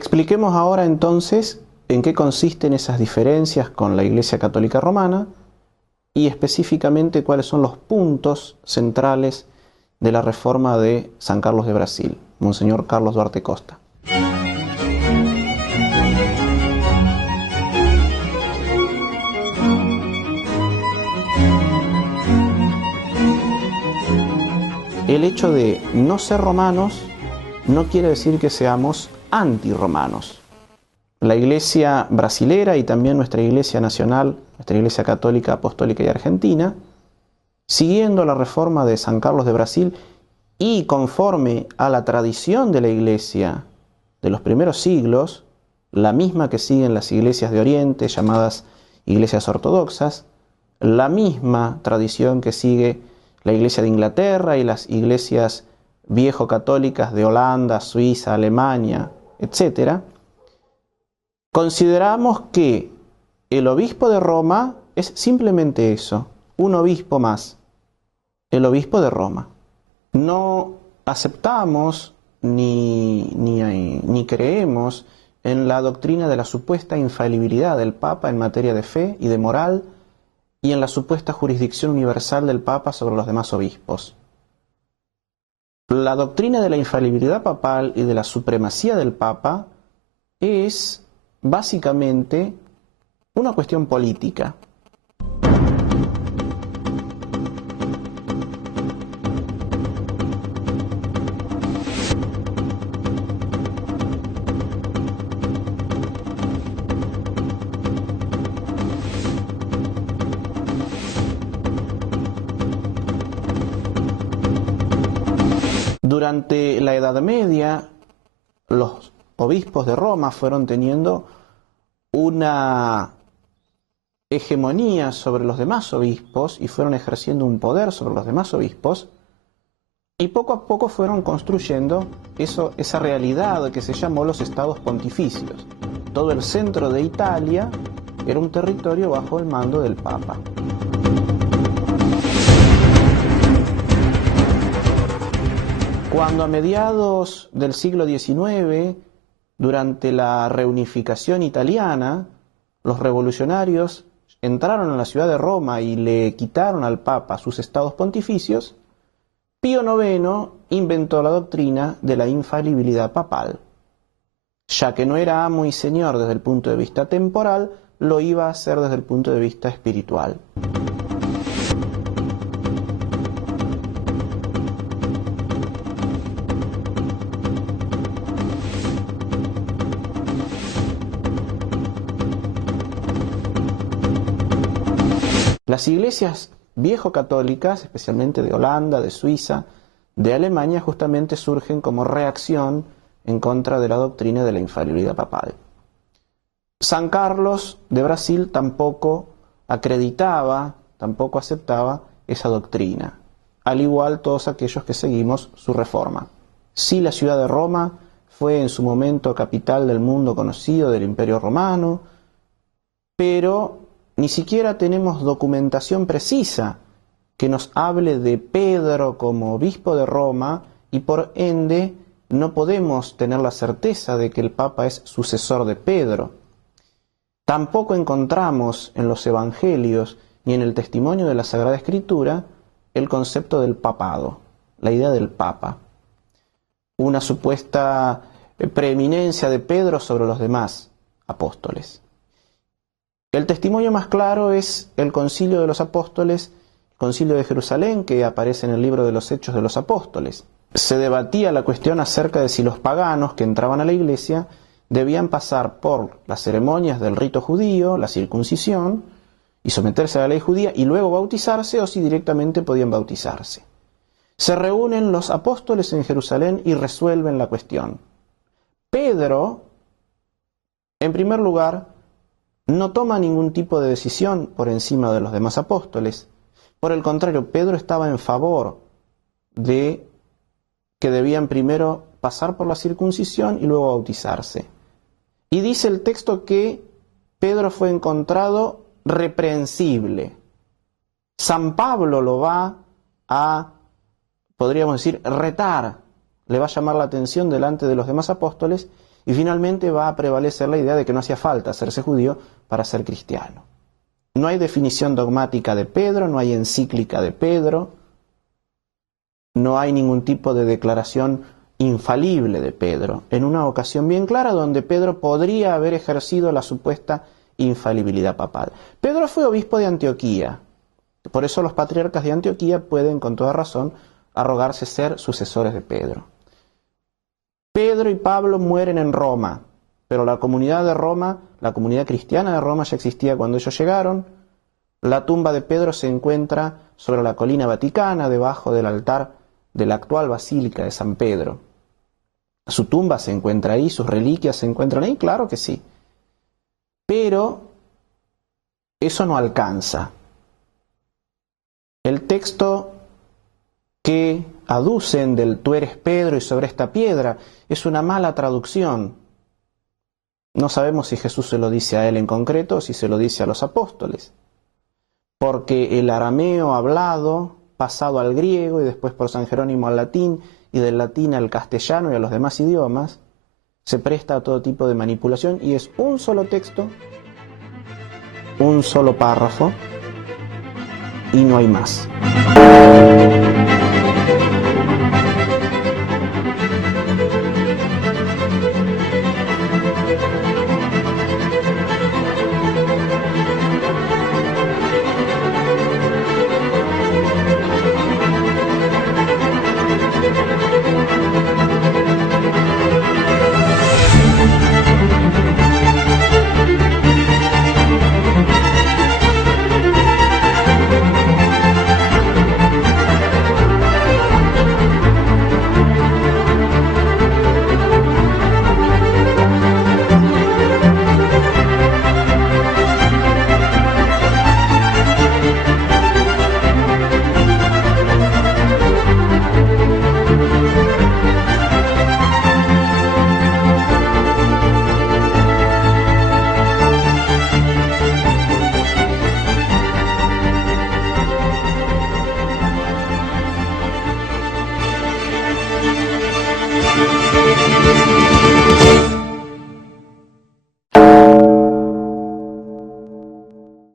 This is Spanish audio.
Expliquemos ahora entonces en qué consisten esas diferencias con la Iglesia Católica Romana y específicamente cuáles son los puntos centrales de la reforma de San Carlos de Brasil, Monseñor Carlos Duarte Costa. El hecho de no ser romanos no quiere decir que seamos antirromanos. La Iglesia brasilera y también nuestra Iglesia nacional, nuestra Iglesia Católica, Apostólica y Argentina, siguiendo la reforma de San Carlos de Brasil y conforme a la tradición de la Iglesia de los primeros siglos, la misma que siguen las iglesias de Oriente, llamadas iglesias ortodoxas, la misma tradición que sigue la Iglesia de Inglaterra y las iglesias viejo-católicas de Holanda, Suiza, Alemania, etc., consideramos que el obispo de Roma es simplemente eso, un obispo más, el obispo de Roma. No aceptamos ni creemos en la doctrina de la supuesta infalibilidad del Papa en materia de fe y de moral y en la supuesta jurisdicción universal del Papa sobre los demás obispos. La doctrina de la infalibilidad papal y de la supremacía del Papa es básicamente una cuestión política. Durante la Edad Media, los obispos de Roma fueron teniendo una hegemonía sobre los demás obispos y fueron ejerciendo un poder sobre los demás obispos y poco a poco fueron construyendo esa realidad que se llamó los estados pontificios. Todo el centro de Italia era un territorio bajo el mando del Papa. Cuando a mediados del siglo XIX, durante la reunificación italiana, los revolucionarios entraron en la ciudad de Roma y le quitaron al Papa sus estados pontificios, Pío IX inventó la doctrina de la infalibilidad papal. Ya que no era amo y señor desde el punto de vista temporal, lo iba a hacer desde el punto de vista espiritual. Las iglesias viejo-católicas, especialmente de Holanda, de Suiza, de Alemania, justamente surgen como reacción en contra de la doctrina de la infalibilidad papal. San Carlos de Brasil tampoco acreditaba, tampoco aceptaba esa doctrina, al igual todos aquellos que seguimos su reforma. Sí, la ciudad de Roma fue en su momento capital del mundo conocido del Imperio Romano, pero ni siquiera tenemos documentación precisa que nos hable de Pedro como obispo de Roma y por ende no podemos tener la certeza de que el Papa es sucesor de Pedro. Tampoco encontramos en los evangelios ni en el testimonio de la Sagrada Escritura el concepto del papado, la idea del Papa, una supuesta preeminencia de Pedro sobre los demás apóstoles. El testimonio más claro es el Concilio de los Apóstoles, el Concilio de Jerusalén, que aparece en el libro de los Hechos de los Apóstoles. Se debatía la cuestión acerca de si los paganos que entraban a la iglesia debían pasar por las ceremonias del rito judío, la circuncisión, y someterse a la ley judía y luego bautizarse, o si directamente podían bautizarse. Se reúnen los apóstoles en Jerusalén y resuelven la cuestión. Pedro, en primer lugar, no toma ningún tipo de decisión por encima de los demás apóstoles. Por el contrario, Pedro estaba en favor de que debían primero pasar por la circuncisión y luego bautizarse. Y dice el texto que Pedro fue encontrado reprensible. San Pablo lo va a, podríamos decir, retar, le va a llamar la atención delante de los demás apóstoles Y finalmente va a prevalecer la idea de que no hacía falta hacerse judío para ser cristiano. No hay definición dogmática de Pedro, no hay encíclica de Pedro, no hay ningún tipo de declaración infalible de Pedro, en una ocasión bien clara donde Pedro podría haber ejercido la supuesta infalibilidad papal. Pedro fue obispo de Antioquía, por eso los patriarcas de Antioquía pueden con toda razón arrogarse ser sucesores de Pedro. Pedro y Pablo mueren en Roma, pero la comunidad de Roma, la comunidad cristiana de Roma ya existía cuando ellos llegaron. La tumba de Pedro se encuentra sobre la colina vaticana, debajo del altar de la actual Basílica de San Pedro. Su tumba se encuentra ahí, sus reliquias se encuentran ahí, claro que sí. Pero eso no alcanza. El texto que aducen del tú eres Pedro y sobre esta piedra es una mala traducción. No sabemos si Jesús se lo dice a él en concreto o si se lo dice a los apóstoles, porque el arameo hablado, pasado al griego y después por San Jerónimo al latín y del latín al castellano y a los demás idiomas, se presta a todo tipo de manipulación y es un solo texto, un solo párrafo y no hay más.